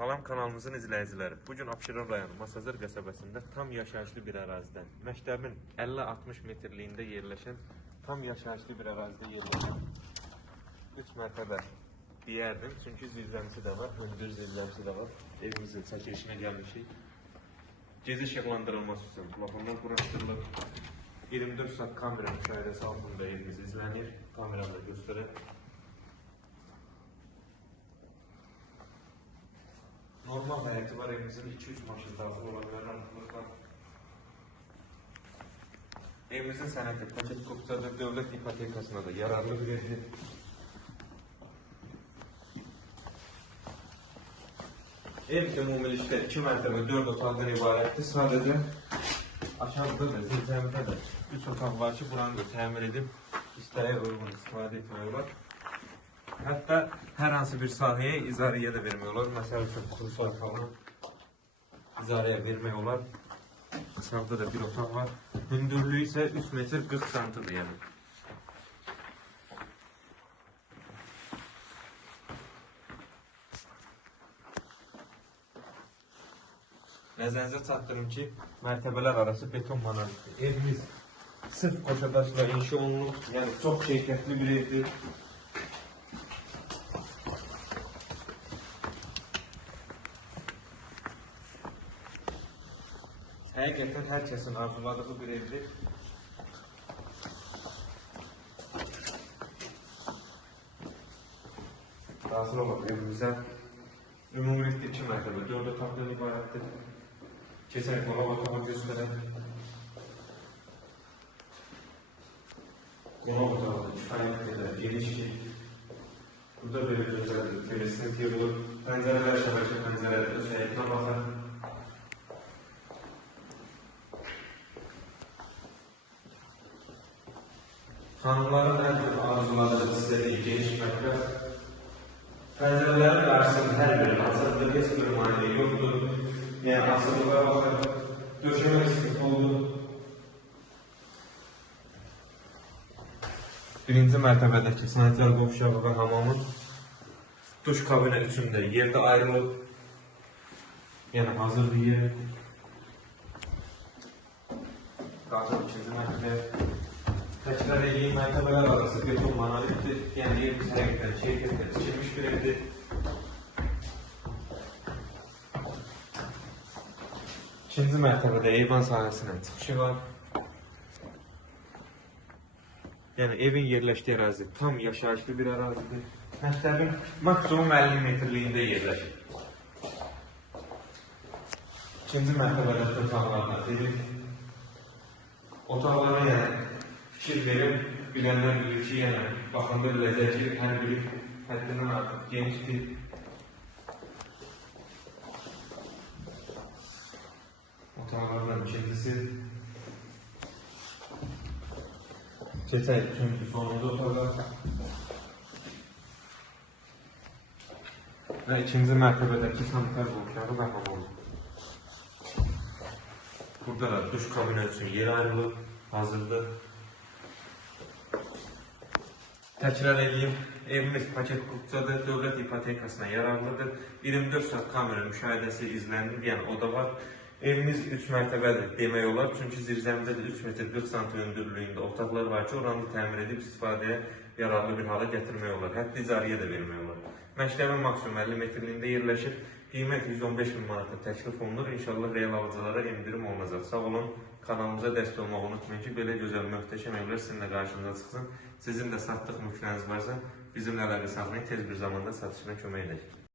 Salam kanalımızın izləyiciləri. Bugün Abşeron rayonu Masazır qəsəbəsində tam yaşayışlı bir ərazidən, məktəbin 50-60 metrliyində yerləşən, tam yaşayışlı bir ərazidə yerləşən 3 mərtəbə deyərdim. Çünki zirzəmisi də var, hündür zirzəmisi də var. Evimizin çəkilişinə gəlmişik. Gecə işıqlandırılması üçün plafonlar quraşdırılır. 24 saat kamera müşahidəsi altında evimiz izlənir. Kameramda göstərək. Normal həyəti var, evimizin 2-3 maşın daxil ola bilər, rahatlıqla. Evimizin sənəti paket kopçadır, dövlət ipotekasına da yararlı verilir. Ev ümumilikdə 2 mərtəbə 4 otaqdan ibarətdir. Sadəcə aşağıda da, zirzəmidə də 3 otaq var ki, buranı da təmir edib istəyə uyğun istifadə etmək olar. Hətta hər hansı bir sahəyə icarəyə də vermək olar. Məsəl üçün, kurslar falan icarəyə vermək olar. Sağda da bir otaq var. Hündürlüyü isə 3 metr 40 santıdır yəni. Nəzərinizə çatdırım ki, mərtəbələr arası beton monolitdir. Evimiz sırf qoşadaşla inşa olunub, yəni çox keyfiyyətli bir evdir. Həqiqətən hər kəsin arzuladığı bir evdir. Daxil olaq evimizə. Ümumilikdə 2 mərtəbə 4 otaqdan ibarətdir. Keçərək qonaq otağı göstərək. Qonaq otağı da kifayət qədər genişdir. Burada belə gözəldir. Telesin tebulu, pəncərələr şəbəkə pəncərədə öz həyətinə baxır. Xanımların ən çox arzuladığı istədiyi geniş mətbəx. Pəncərələrin qarşısında hər biri açıqdır, heç bir maneə yoxdur. Yəni açıqlığa baxır, döşəmə sıxıntı oldu. Birinci mərtəbədəki sanitar qovşağı və hamamın duş kabinə üçündə yerdə ayrılıb. Yəni hazır bir yer. Qalxıb ikinci mərtəbəyə. Təkrar edeyim, mərtəbələr arası beton monolitdir. Yəni evimiz həqiqətən keyfiyyətlə tikilmiş bir evdir. İkinci mərtəbədə eyvan sahəsindən çıxışı var. Yəni evin yerləşdiyi ərazi tam yaşayışlı bir ərazidir. Məktəbin maksimum 50 metrliyində yerləşir. İkinci mərtəbədə otaqlarına dedik. Otaqlara yəni fikir verib, bilənlər bilir ki, yəni baxanda biləcək ki, hər biri həddindən artıq genişdir. Otaqlardan ikincisi. Keçək üçüncü sonuncu otağa. Və ikinci mərtəbədəki sanitar qovşağı və hamam. Burada da duş kabinə üçün yer ayrılıb, hazırdır. Təkrar edeyim, evimiz paket qrupçadır, dövlət ipotekasına yararlıdır. 24 saat kamera müşahidəsi izlənir, yəni o da var. Evimiz 3 mərtəbədir demək olar, çünki zirzəmidə də 3 metr 40 sant hündürlüyündə otaqlar var ki, oranı təmir edib istifadəyə yararlı bir hala gətirmək olar. Hətta icarəyə də vermək olar. Məktəbin maksimum 50 metrliyində yerləşir. Qiymət 115 min manata təklif olunur. İnşallah real alıcılara endirim olunacaq. Sağ olun, kanalımıza dəstək olmağı unutmayın ki, belə gözəl, möhtəşəm evlər sizinlə qarşınıza çıxsın. Sizin də satdıq mülkləriniz varsa, bizimlə əlaqə saxlayın, tez bir zamanda satışına kömək edək.